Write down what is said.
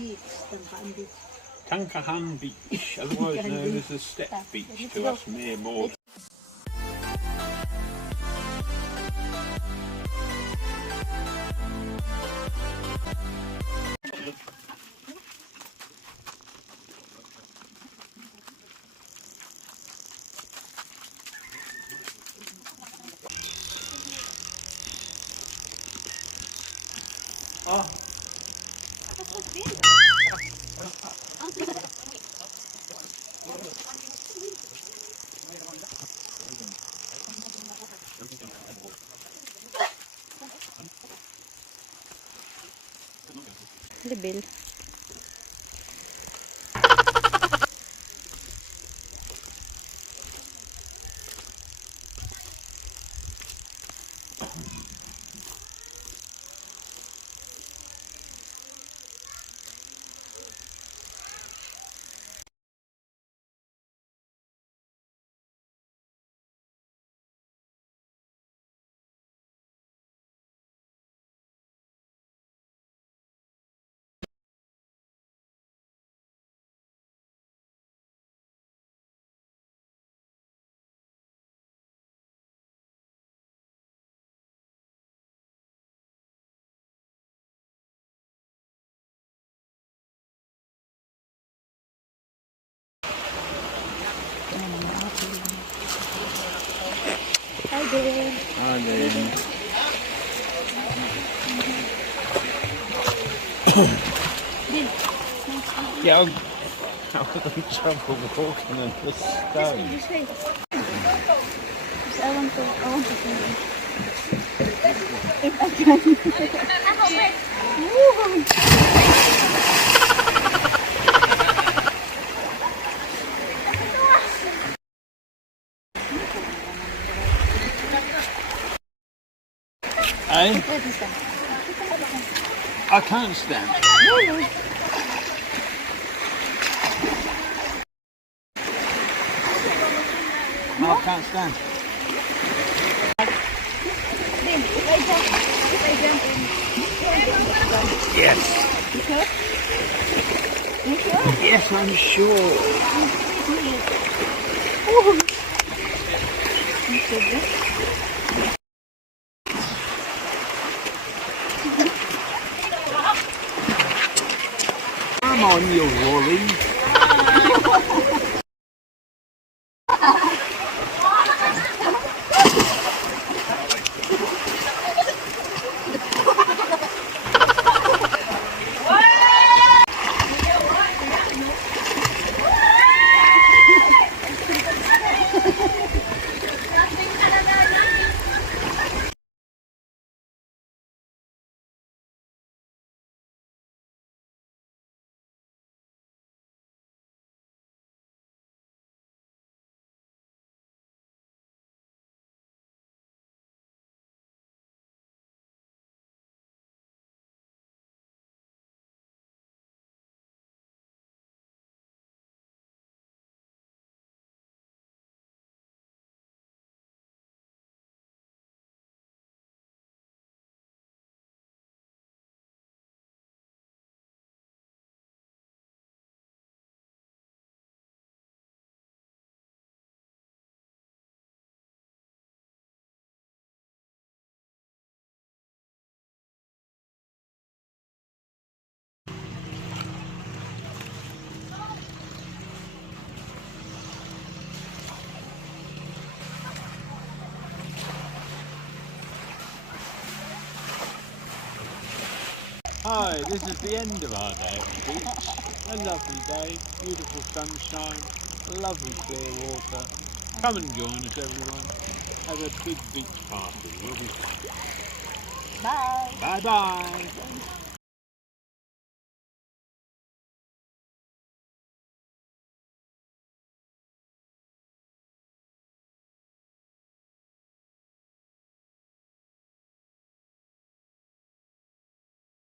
beach, Tangkaan Beach. Tankahan Beach, otherwise known as the Step Beach to us mere mortals. Oh. Lebil. Hi there. Hi there. Yeah, I was in trouble walking on the stone. This way. I want to see it. If I can. Woo! Eh? I can't stand. No, I can't stand. Yes. You sure? You sure? Yes, I'm sure. Come on, you woolly. Hi, this is the end of our day at the beach. A lovely day, beautiful sunshine, lovely clear water. Come and join us everyone. Have a big beach party. We'll be fun. Bye. Bye bye.